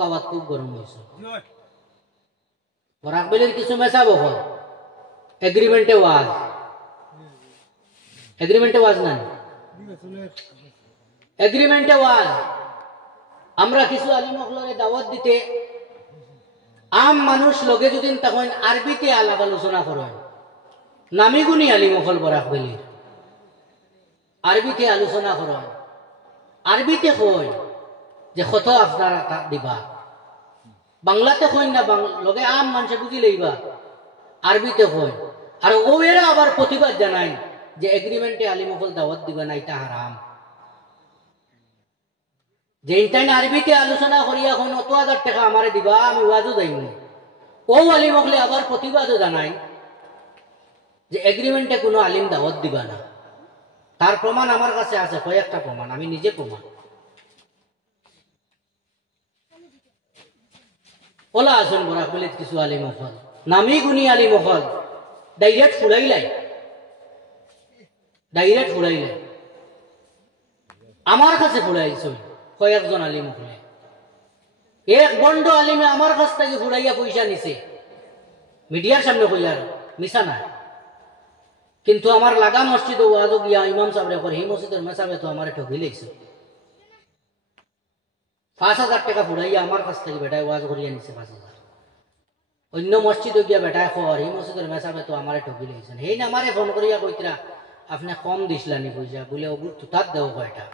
কাওয়াত খুব গরম হয়েছে বরাকবেলির কিছু মেসা বহল এগ্রিমেন্টে ওয়াজ না এগ্রিমেন্টে ওয়াজ আমরা কিছু আলিম হলরে দাওয়াত দিতে আম মানুষ লগে যদি তখন আরবিতে আলাপ আলোচনা করেন নামি গুণী আলিম হল বরাকবেলির আরবিতে আলোচনা করেন আরবিতে কই যে কত আপনারা দিবা বাংলাতে কই না লগে আম মানুষে বুঝি লইবা আরবিতে কই আর ওরা আবার প্রতিবাদ জানায় যে এগ্রিমেন্টে আলিমুল দাওয়াত দিবা না এটা হারাম যে ইন্টারনে আরবিতে আলোচনা করিয়া কোন 100,000 টাকা আমারে দিবা আমি ওয়াজও দেইনি ও আলিমুলে আবার প্রতিবাদও জানায় যে এগ্রিমেন্টে কোনো আলিম দাওয়াত দিবা না তার প্রমাণ আমার কাছে আছে কয়েকটা প্রমাণ আমি নিজে প্রমাণ ওলা আসুন বরাকবেলিত কিছু আলিম হল নামি গুণী আলিম হল ডাইরেক্ট ফুরাইলাই আমার কাছে ফুরাইছ কয়েকজন আলিম হলে এক বন্ড আলিমে আমার কাছ থেকে ফুরাইয়া পয়সা নিছে মিডিয়ার সামনে কইয়ার মিশা না কিন্তু আমার লাগা মসজিদ ওয়াজও গিয়া ইমাম সাহেব করে এই মসজিদের মেসাবে তো আমার ঠকি লেগছে 5,000 টাকা ফুরাইয়া আমার কাছ থেকে বেটায় ওয়াজ করিয়া নিছে 5,000 অন্য মসজিদে গিয়া বেটায় খবর এই মসজিদের মেসাবে তো আমার ঠকি লেগছেন এই না আমারে ফোন করিয়া কইতরা আপনি কম দিসলানি পয়সা বলে ওগুলো তুতার দেও কয়টা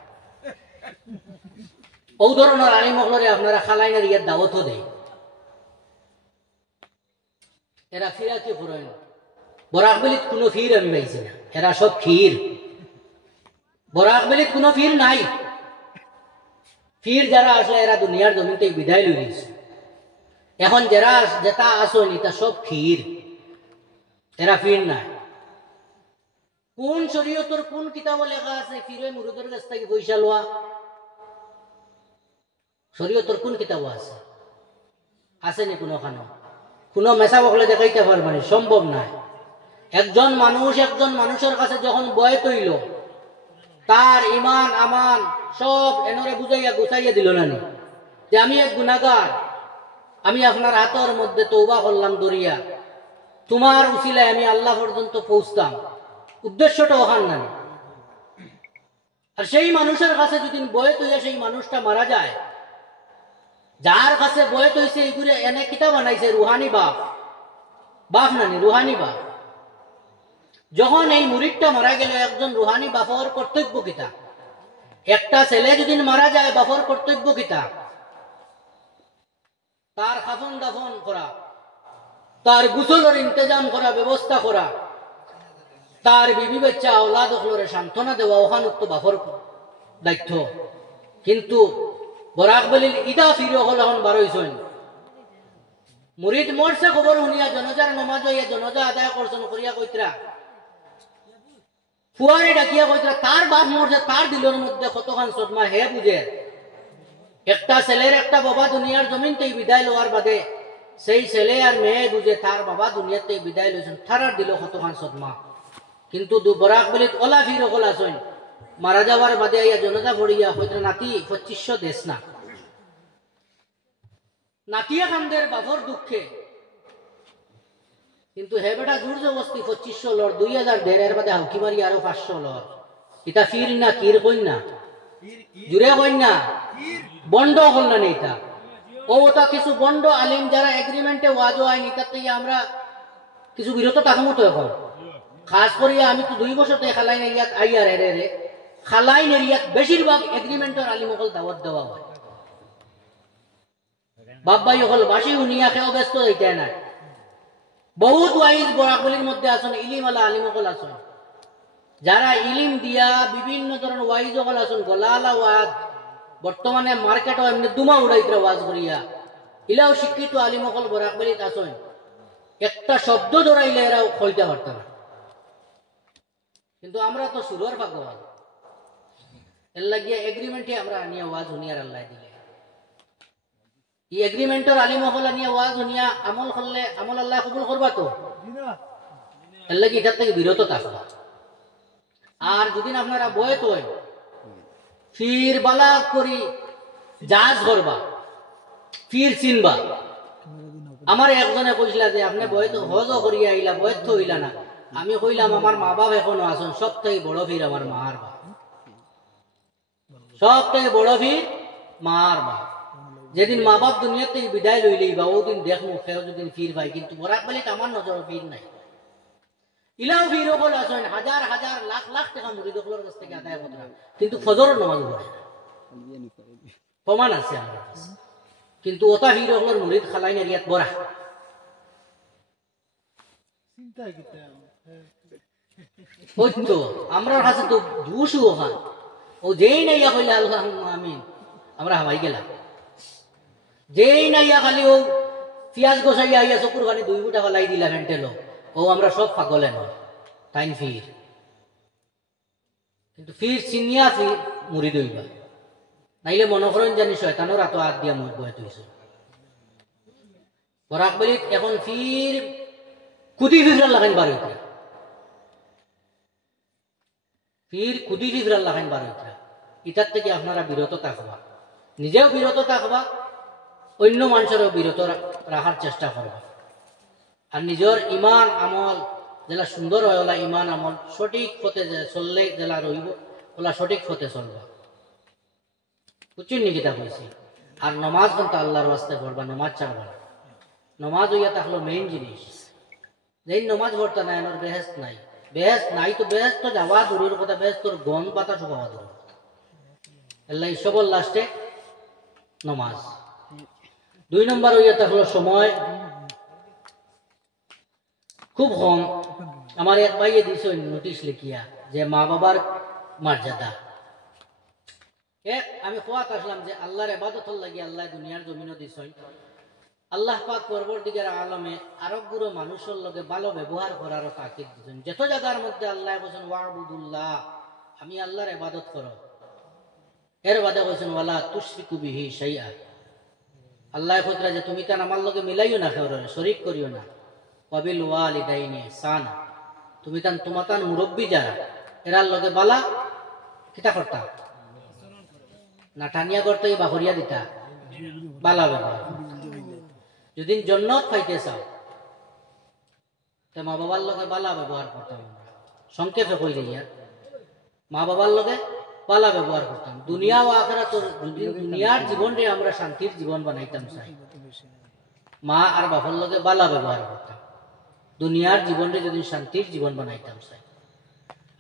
ও ধরনের আলিম হলরে আপনারা খালাইনের ইয়ার দাওয়াতও দেয় এরা ফিরা কি করেন বরাকবেলিত কোনো ফির আমি পাইছি না এরা সব ক্ষীর বরাকবেলিত কোনো ফির নাই ফির যারা আসলে এরা দুনিয়ার জমিন থেকে বিদায় লই দিয়েছে এখন যারা যেটা আসেন এটা সব ক্ষীর এরা ফির নাই কোন শরীয়তের কোন কিতাবে লেখা আছে ফিরে মুরিদের কাছ থেকে পয়সা লওয়া শরীয়তের কোন কিতাব আছে আসেনি কোনোখানে কোনো মেসা বকলে দেখাইতে পারবে না সম্ভব নয় একজন মানুষের কাছে যখন বয় তৈল তার ইমান আমান সব এনরে বুঝাইয়া গুছাইয়া দিল না যে আমি এক গুনাহগার আমি আপনার হাতের মধ্যে তওবা করলাম দরিয়া তোমার উসিলায় আমি আল্লাহ পর্যন্ত পৌঁছতাম উদ্দেশ্যটা ওখান না আর সেই মানুষের কাছে যদি বয়স হইয়া সেই মানুষটা মারা যায় যার কাছে বয়স হইছে এইগুলো এনে কিতাব বানাইছে রুহানি বাপ নানি রুহানি বাপ যখন এই মুরিদটা মারা গেল একজন রুহানি বাপর কর্তব্য কিতা একটা ছেলে যদি মারা যায় বাপর কর্তব্য কিতা তার খাফন দাফন করা তার গোসলের ইন্তজাম করা ব্যবস্থা করা তার বিবি বাচ্চা আওলাদ হলরে সান্ত্বনা দেওয়া ওখান তো বাপর দায়িত্ব কিন্তু বরাকবেলির ইদা ফিরে হল এখন বারোইছেন মুরিদ মরছে খবর শুনিয়া জনজার নমাজ হইয়া জনজা আদায় করছেন করিয়া কইতরা ফুয়ারে ডাকিয়া কইতরা তার বাপ মরছে তার দিলের মধ্যে কতখান সদমা হে বুঝে একটা ছেলের একটা বাবা দুনিয়ার জমিন থেকে বিদায় লওয়ার বাদে সেই ছেলে আর মেয়ে বুঝে তার বাবা দুনিয়ার থেকে বিদায় লইছেন তারার দিল কতখান সদমা কিন্তু বরাকবেলিত ওলা ফির হল আসেন মারা যাওয়ার বাদে আইয়া জনতা পড়িয়া হয়তো নাতি 2500 দেশ না নাতিয়া খানদের বাপর দুঃখে কিন্তু হে বেটা জোর জবস্তি 2500 লড় 2000 দেড়ের বাদে হাউকি মারি আরো 500 লড় এটা ফির না কির কইন না জুড়ে কইন না বন্ড হল না এটা ওটা কিছু বন্ড আলিম যারা এগ্রিমেন্টে ওয়াজও আইন এটাতে আমরা কিছু বিরত থাকবো তো এখন খাস করিয়া আমি তো 2 বছর থেকে খালাইন এরিয়াত আইয়ার রে খালাইন এরিয়াত বেশিরভাগ এগ্রিমেন্টের আলিমকল দাওয়াত দেওয়া হয় বাপ্পাই হল বাসি উনিয়া খেয়েও ব্যস্ত হইতে না বহুত ওয়াইজ বরাকবেলির মধ্যে আসুন ইলিম আলা আলিমকল আসুন যারা ইলিম দিয়া বিভিন্ন ধরনের ওয়াইজ হল আসুন গলালা ওয়াজ বর্তমানে মার্কেটও এমনি দুমা উড়াইতে ওয়াজ করিয়া ইলাও শিক্ষিত আলিমকল বরাকবেলিত আসুন একটা শব্দ ধরাইলে এরাও কইতে পারত না কিন্তু আমরা তো সুরের ভাগ্যবান এর লাগিয়ে এগ্রিমেন্টে আমরা নিয়ে ওয়াজ হুনিয়ার আল্লাহ দিলে এই এগ্রিমেন্টের আলিম হলা নিয়ে ওয়াজ হুনিয়া আমল করলে আমল আল্লাহ কবুল করবা তো এর লাগি এটার থেকে বিরত থাকবা আর যদি আপনারা বয়ত হয় ফির বালা করি জাজ করবা ফির চিনবা। আমার একজনে কইছিলা যে আপনি বয়স হজ করিয়া আইলা বয়স তো হইলা না। আমি কইলাম আমার মা বাপ এখনো আছেন, সব থেকে বড় ফির আমার মার বাপ, সব থেকে বড় ফির মার বাপ। যেদিন মা বাপ দুনিয়ার থেকে বিদায় লইলেই বা ওদিন দেখবো খেয়ে যদি ফির ভাই, কিন্তু বরাক বালিতে আমার নজর ফির নাই। ইলাও ফির ওগুলো আসেন হাজার হাজার লাখ লাখ টাকা মুরিদগুলোর কাছ থেকে আদায় করতে, কিন্তু ফজরের নামাজ পড়ে না, প্রমাণ আছে আমার কাছে। কিন্তু ওটা ফির ওগুলোর মুরিদ খালাইন এরিয়াত বড়া তো আমরা কাছে তো দুশো ওখান ও যেই নাইয়া কইলে আল্লাহ আমিন আমরা হামাই গেলাম। যেই নাইয়া খালি ও পিয়াজ গোসাইয়া আইয়া চকুর খানি 2 ফুটা ফেলাই দিলা ফেন্টেলো, ও আমরা সব পাগলে নয় তাইন ফির। কিন্তু ফির চিনিয়া ফির মুড়ি দইবা, নাইলে মনে করেন জানি শয়তানোর এত হাত দিয়া মুখ বয়ে তুইছে। বরাক বলিত এখন ফির কুদি ফিফরাল লাগাইন বার হইতরা, ফির কুদি ফিফরাল লাগাইন বার হইতরা। ইটার থেকে আপনারা বিরত থাকবা, নিজেও বিরত থাকবা, অন্য মানুষেরও বিরত রাখার চেষ্টা করবা। আর নিজের ইমান আমল যেটা সুন্দর হয় ওলা ইমান আমল সঠিক পথে চললে যেটা রইব ওলা সঠিক পথে চলবা। বুঝছেন নি কিতা কইছি? আর নমাজ কিন্তু আল্লাহর ওয়াস্তে পড়বা, নমাজ ছাড়বা না। নমাজ হইয়া থাকলো মেইন জিনিস। যেই নমাজ পড়তা নাই আমার বেহেস্ত নাই, বেহেস্ত নাই তো বেহেস্ত তো যাওয়া দূরের কথা, বেহেস্ত তোর গন পাতা শুকাওয়া দূর। আল্লাহ সবল লাস্টে নমাজ। 2 নম্বর হইয়া থাকলো সময় খুব কম। আমার এক ভাইয়ে দিছে নোটিশ লিখিয়া যে মা বাবার মর্যাদা। আমি খোয়াত আসলাম যে আল্লাহর ইবাদত লাগি আল্লাহ দুনিয়ার জমিনও দিছেন। আল্লাহ পাক পরবর্তীকার আলমে আরবগুলো মানুষের লগে ভালো ব্যবহার করার তাকিদ দিচ্ছেন। যত জায়গার মধ্যে আল্লাহ বলছেন ওয়াবুদুল্লাহ, আমি আল্লাহর ইবাদত করো, এর বাদে বলছেন ওয়ালা তুশরিকু বিহি শাইআ, আল্লাহ কইতরা যে তুমি তার আমার লগে মিলাইও না, খেওরে শরীক করিও না। ওয়াবিল ওয়ালিদাইনি ইহসানা, তুমি তান তোমাতান মুরব্বী যারা এরার লগে বালা কিতা করতা না, টানিয়া করতে বাহরিয়া দিতা, বালা ব্যবহার। যদি জন্নত পাইতে চাও তো মা বাবার লগে বালা ব্যবহার করতাম। সংক্ষেপে কই দিয়া মা বাবার লগে বালা ব্যবহার করতাম। দুনিয়া ও আখিরাতের যদি দুনিয়ার জীবনরে আমরা শান্তির জীবন বানাইতাম চাই, মা আর বাবার লগে বালা ব্যবহার করতাম। দুনিয়ার জীবনরে যদি শান্তির জীবন বানাইতাম চাই,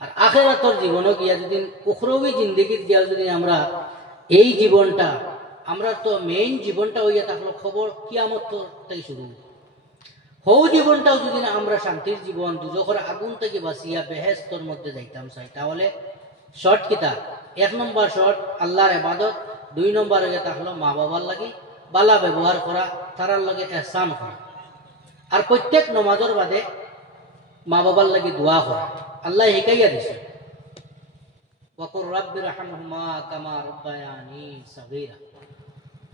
আর আখিরাতের জীবনও গিয়া যদি উখরবি জিন্দেগির গিয়া যদি আমরা এই জীবনটা আমরা তো মেইন জীবনটা হইয়া থাকলো খবর কিয়ামত থেকে শুরু। হৌ জীবনটাও যদি আমরা শান্তির জীবন দুজখের আগুন থেকে বাঁচিয়া বেহেশতর মধ্যে যাইতাম চাই, তাহলে শর্ট কিতা 1 নম্বর শর্ট আল্লাহর ইবাদত, 2 নম্বর হইয়া থাকলো মা বাবার লাগি বালা ব্যবহার করা, তারার লগে ইহসান করা। আর প্রত্যেক নমাজের বাদে মা বাবার লাগি দোয়া করা। আল্লাহ শিখাইয়া দিছে ওয়াকুর রাব্বির রহমহুমা কামা রাব্বায়ানি সাগীরা।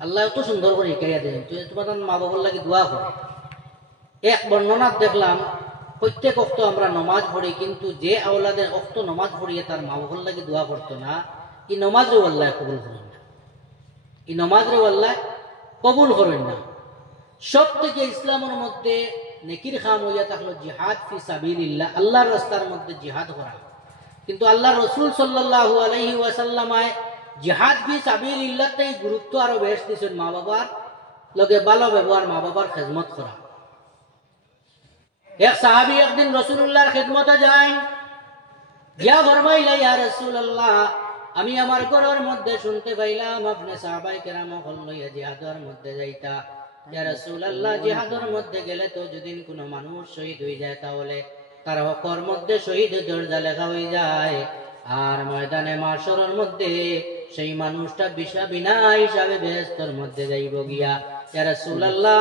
আল্লাহ এত সুন্দর করে শিখাইয়া দেন, তুই তোমার মা বাবার লাগি দোয়া করো। এক বর্ণনা দেখলাম প্রত্যেক অক্ত আমরা নমাজ পড়ি, কিন্তু যে আওলাদের অক্ত নমাজ পড়িয়ে তার মা বাবার লাগি দোয়া করতো না, এই নমাজরেও আল্লাহ কবুল করেন না, এই নমাজরেও আল্লাহ কবুল করেন না। সব থেকে ইসলামের মধ্যে নেকির খাম হইয়া থাকলো জিহাদ ফি সাবিলিল্লাহ, আল্লাহর রাস্তার মধ্যে জিহাদ করা। কিন্তু আল্লাহ রসুল সাল্লাল্লাহু আলাইহি ওয়াসাল্লামায় জিহাদ ফি সাবিলিল্লাহতেই গুরুত্ব আরো বেশ দিয়েছেন, মা বাবার লগে ভালো ব্যবহার, মা বাবার খেদমত করা। এক সাহাবী একদিন রাসূলুল্লাহর খেদমতে যায়, গিয়া ফরমাইলা ইয়া রাসূলুল্লাহ, আমি আমার ঘরের মধ্যে শুনতে পাইলাম আপনি সাহাবায়ে কেরামকে লইয়া জিহাদের মধ্যে যাইতা। ইয়া রাসূলুল্লাহ, জিহাদের মধ্যে গেলে তো যদি কোনো মানুষ শহীদ হয়ে যায় তাহলে তার হকর মধ্যে শহীদের দরজা লেখা হয়ে যায়, আর ময়দানে মাশরের মধ্যে সেই মানুষটা বিনা হিসাবে বেহেশতের মধ্যে যাইব গিয়া। ইয়া রাসূলুল্লাহ,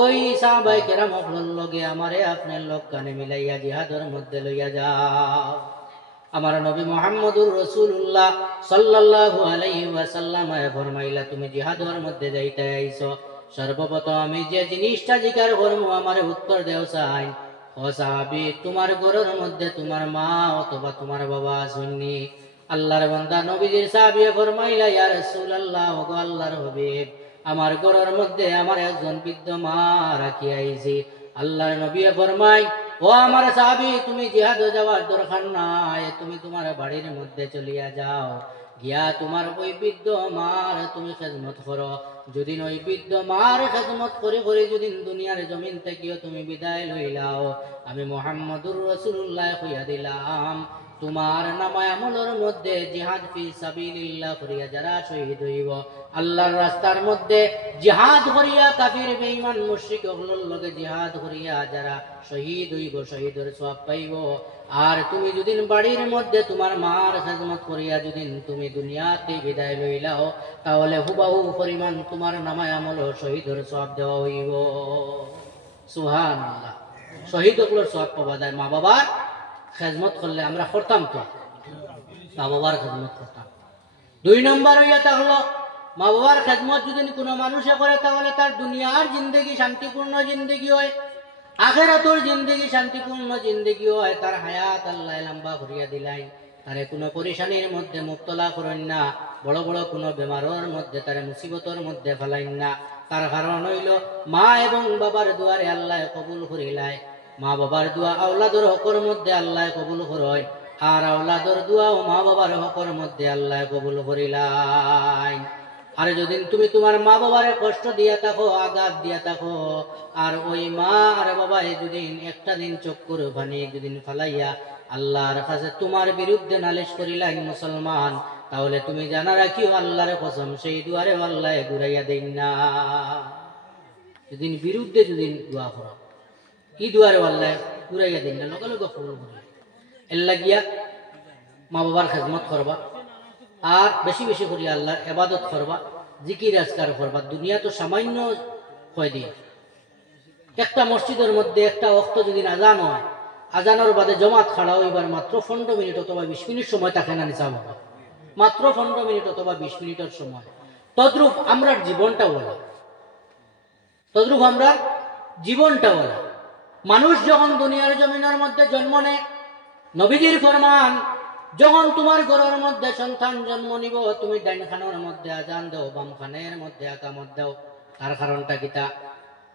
ওই সাহাবায়ে কেরামকে লগে আমারে আপনার লোক কানে মিলাইয়া জিহাদের মধ্যে লইয়া যাও। আমার নবী মুহাম্মদুর রাসূলুল্লাহ সাল্লাল্লাহু আলাইহি ওয়াসাল্লাম ফরমাইলা, তুমি জিহাদের মধ্যে যাইতে আইছো, সর্বপ্রথম আমি যে জিনিসটা জিজ্ঞাসা করবো আমারে উত্তর দেও চাই। ও সাহাবী, তোমার ঘরের মধ্যে তোমার মা অথবা তোমার বাবা শুননি? আল্লাহর বান্দা নবীজির সাহাবী ফরমাইলা, ইয়া রাসূলুল্লাহ, ওগো আল্লাহর হাবিব, আমার ঘরের মধ্যে আমার একজন বৃদ্ধ মা রাখি আইছি। আল্লাহর নবী ফরমায়, ও আমার সাহাবী, তুমি জিহাদে যাওয়ার দরকার নাই, তুমি তোমার বাড়ির মধ্যে চলিয়া যাও, গিয়া তোমার ওই বৃদ্ধ মার তুমি খেদমত করো। যদি ওই বৃদ্ধ মার খেদমত করে করে যদি দুনিয়ার জমিন থেকেও তুমি বিদায় লইলাও, আমি মুহাম্মদুর রাসূলুল্লাহ কইয়া দিলাম, তোমার নামায় আমলের মধ্যে জিহাদ ফি সাবিলিল্লাহ করিয়া যারা শহীদ হইব, আল্লাহর রাস্তার মধ্যে জিহাদ করিয়া কাফির বেঈমান মুশরিক ওগুলোর লগে জিহাদ করিয়া যারা শহীদ হইব, শহীদের সওয়াব পাইব। আর তুমি যদি বাড়ির মধ্যে তোমার মার খেদমত করিয়া যদি তুমি দুনিয়াতে বিদায় লইলাও, তাহলে হুবাহু পরিমাণ তোমার নামায় আমল শহীদের সওয়াব দেওয়া হইব। সুবহানাল্লাহ। শহীদ ওগুলোর সওয়াব পাওয়া যায়। মা বাবার খেদমত করলে আমরা করতাম, তো মা বাবার খেদমত করতাম। 2 নম্বর হইয়া থাকলো, মা বাবার খেদমত যদি কোনো মানুষে করে, তাহলে তার দুনিয়ার জিন্দগি শান্তিপূর্ণ জিন্দগি হয়, আখিরাতের জিন্দগি শান্তিপূর্ণ জিন্দগি হয়। তার হায়াত আল্লাহ লম্বা করিয়া দিলাই, তারে কোনো পরেশানির মধ্যে মুবতলা করেন না, বড় বড় কোনো বেমারের মধ্যে, তারে মুসিবতের মধ্যে ফেলাইন না। তার কারণ হইল মা এবং বাবার দুয়ারে আল্লাহ কবুল করিলাই। মা বাবার দোয়া আওলাদর হকর মধ্যে আল্লাহ কবুল করয়, আর আওলাদর দোয়া ও মা বাবার হকর মধ্যে আল্লাহ কবুল করিলাই। আর যদি তুমি তোমার মা বাবারে কষ্ট দিয়া থাকো, আঘাত দিয়া থাকো, আর ওই মা আর বাবা যদি একটা দিন চক্ষুর পানি যদি ফালাইয়া আল্লাহর কাছে তোমার বিরুদ্ধে নালিশ করিলাই মুসলমান, তাহলে তুমি জানা রাখিও আল্লাহর কসম, সেই দুয়ারে আল্লাহ ঘুরাইয়া দেন না। যদি বিরুদ্ধে যদি দোয়া করো, কি দুয়ারে আল্লাহ ঘুরাইয়া দেন না, লগে লগে কবুল করে। এর লাগিয়া মা বাবার খেদমত করবা, আর বেশি বেশি করি আল্লাহর ইবাদত করবা, জিকির আজকার করবা। দুনিয়া তো সামান্য হয় দিয়ে। একটা মসজিদের মধ্যে একটা ওয়াক্ত যদি আজান হয়, আজানের বাদে জমাত খাড়া হইবার মাত্র 15 মিনিট অথবা 20 মিনিট সময় থাকে না নিসাব, মাত্র 15 মিনিট অথবা 20 মিনিটের সময়। তদ্রূপ আমরা জীবনটা বলা, তদ্রূপ আমরা জীবনটা বলা। মানুষ যখন দুনিয়ার জমিনের মধ্যে জন্ম নেয়, নবীজির ফরমান, যখন তোমার ঘরের মধ্যে সন্তান জন্ম নিব, তুমি ডাইন খানের মধ্যে আজান দাও, বাম খানের মধ্যে আকামত দাও। তার কারণটা কিতা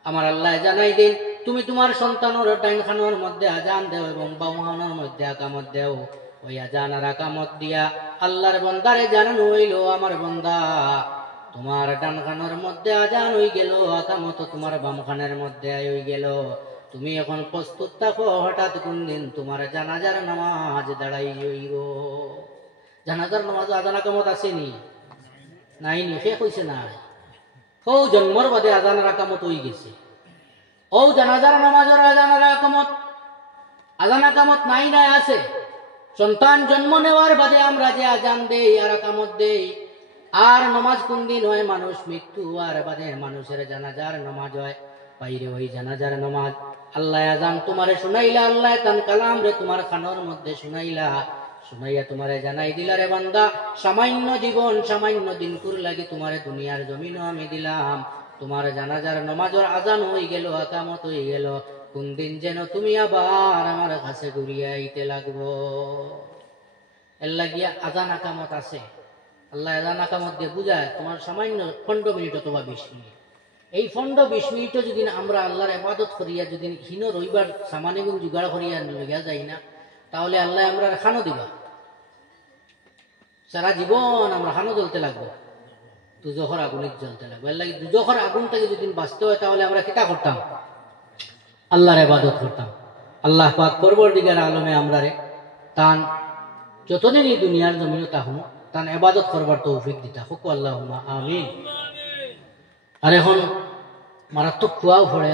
আমার আল্লাহ জানাই দিন, তুমি তোমার সন্তানের ডাইন খানের মধ্যে আজান দাও এবং বাম খানের মধ্যে আকামত দাও। ওই আজান আর আকামত দিয়া আল্লাহর বান্দারে জানানো হইল, আমার বান্দা তোমার ডান খানের মধ্যে আজান হই গেল, আকামত তোমার বাম খানের মধ্যে হই গেল। তুমি এখন প্রস্তুত থাকো, হঠাৎ কোন দিন তোমার জানাজার নামাজ দাঁড়াই হইব। জানাজার নামাজ আজান আকামত আসেনি? নাইনি, শেষ হইছে না। ও জন্মর বাদে আজানের আকামত হয়ে গেছে। ও জানাজার নামাজের আজানের আকামত, আজান আকামত নাই নাই আছে। সন্তান জন্ম নেওয়ার বাদে আমরা যে আজান দেই আর আকামত দেই, আর নামাজ কোন দিন হয়? মানুষ মৃত্যু আর বাদে মানুষের জানাজার নামাজ হয়। বাইরে ওই জানাজার নামাজ আল্লাহ আজান তোমারে শুনাইলা, আল্লাহ তান কালাম রে তোমার কানের মধ্যে শুনাইলা, শুনাইয়া তোমারে জানাই দিলা, রে বান্দা সামান্য জীবন সামান্য দিন কুর লাগে তোমারে দুনিয়ার জমিনও আমি দিলাম। তোমার জানাজার নামাজের আজান হয়ে গেল, আকামত হয়ে গেল, কোন দিন যেন তুমি আবার আমার কাছে ঘুরিয়া আইতে লাগবো। এর লাগিয়া আজান আকামত আছে। আল্লাহ আজান আকামত দিয়ে বুঝায় তোমার সামান্য 15 মিনিট অথবা 20 মিনিট। এই 15-20 মিনিটও যদি আমরা আল্লাহর ইবাদত করিয়া যদি হীন রইবার সামান্য গুণ জোগাড় করিয়া লইয়া যাই না, তাহলে আল্লাহ আমরা খানো দিবা। সারা জীবন আমরা খানো জ্বলতে লাগবো, দুজখর আগুনে জ্বলতে লাগবো। এর লাগে দুজখর আগুন থেকে যদি বাঁচতে হয়, তাহলে আমরা কিতা করতাম? আল্লাহর ইবাদত করতাম। আল্লাহ পাক পরবর্তীকার আলমে আমরা রে তান যতদিন এই দুনিয়ার জমিনে তাহম তান ইবাদত করবার তৌফিক দিতা হোক, আল্লাহুম্মা আমিন। আর এখন মারাত্মক কুয়াও পড়ে,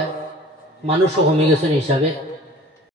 মানুষও কমে গেছেন হিসাবে।